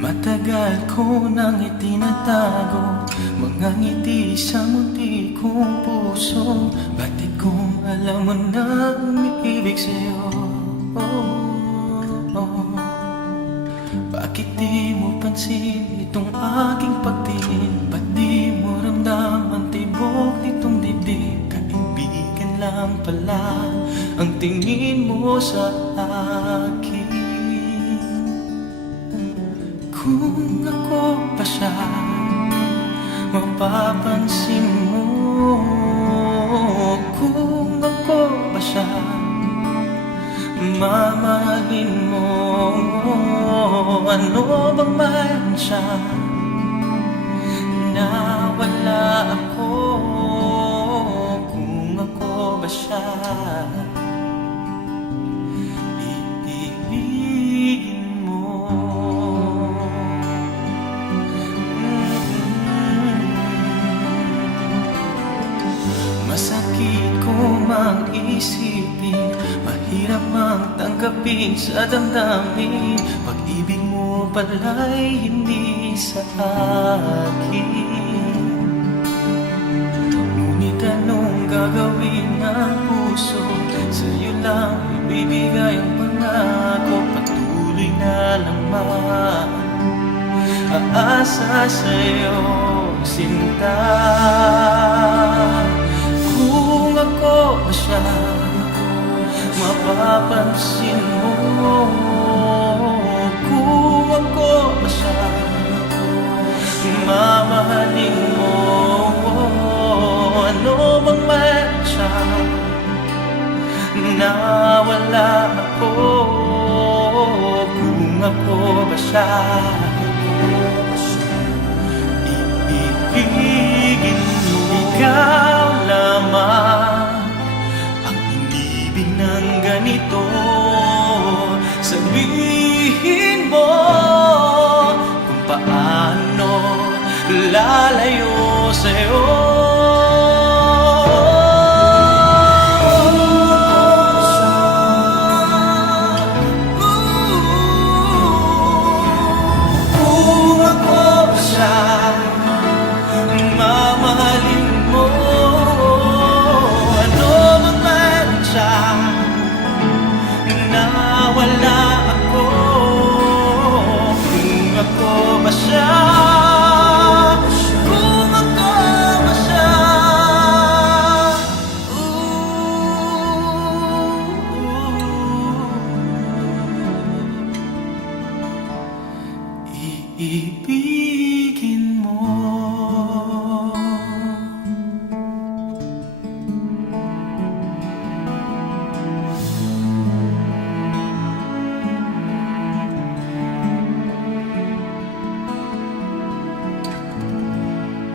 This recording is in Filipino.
Matagal ko nang itinatago mga ngiti sa munti kong puso. Bakit kung alam mo na umiibig sa'yo? Bakit di mo pansin itong aking pagtingin? Ba't di mo ramdam ang tibok nitong dibdib? Kaibigan lang pala ang tingin mo sa akin. Kung ako pa siya, mapapansin mo. Kung ako ba siya, mamahalin mo. Ano bang mayroon siya na wala ako? Kung ako ba siya, iibigin mo. Masakit ko mang isipin, mahirap mang tanggapin sa damdamin. Pag-ibig mo pala'y hindi sa akin. Ngunit anong gagawin ng puso? Sa'yo lang ibibigay ang pangako. Patuloy na lamang aasa sa'yo, sinta. Kung ako ba siya, mapapansin mo. Kung ako ba siya, mamahalin mo. Ano bang mayroon siya na wala ako? Kung ako ba siya, iibigin mo. Ikaw lamang ang inibig ng ganito. Sabihin mo kung paano lalayo sa'yo. Kung ako ba siya, mamahalin mo. Ano bang mayroon siya na wala ako? Kung ako ba siya, kung ako ba siya, iibigin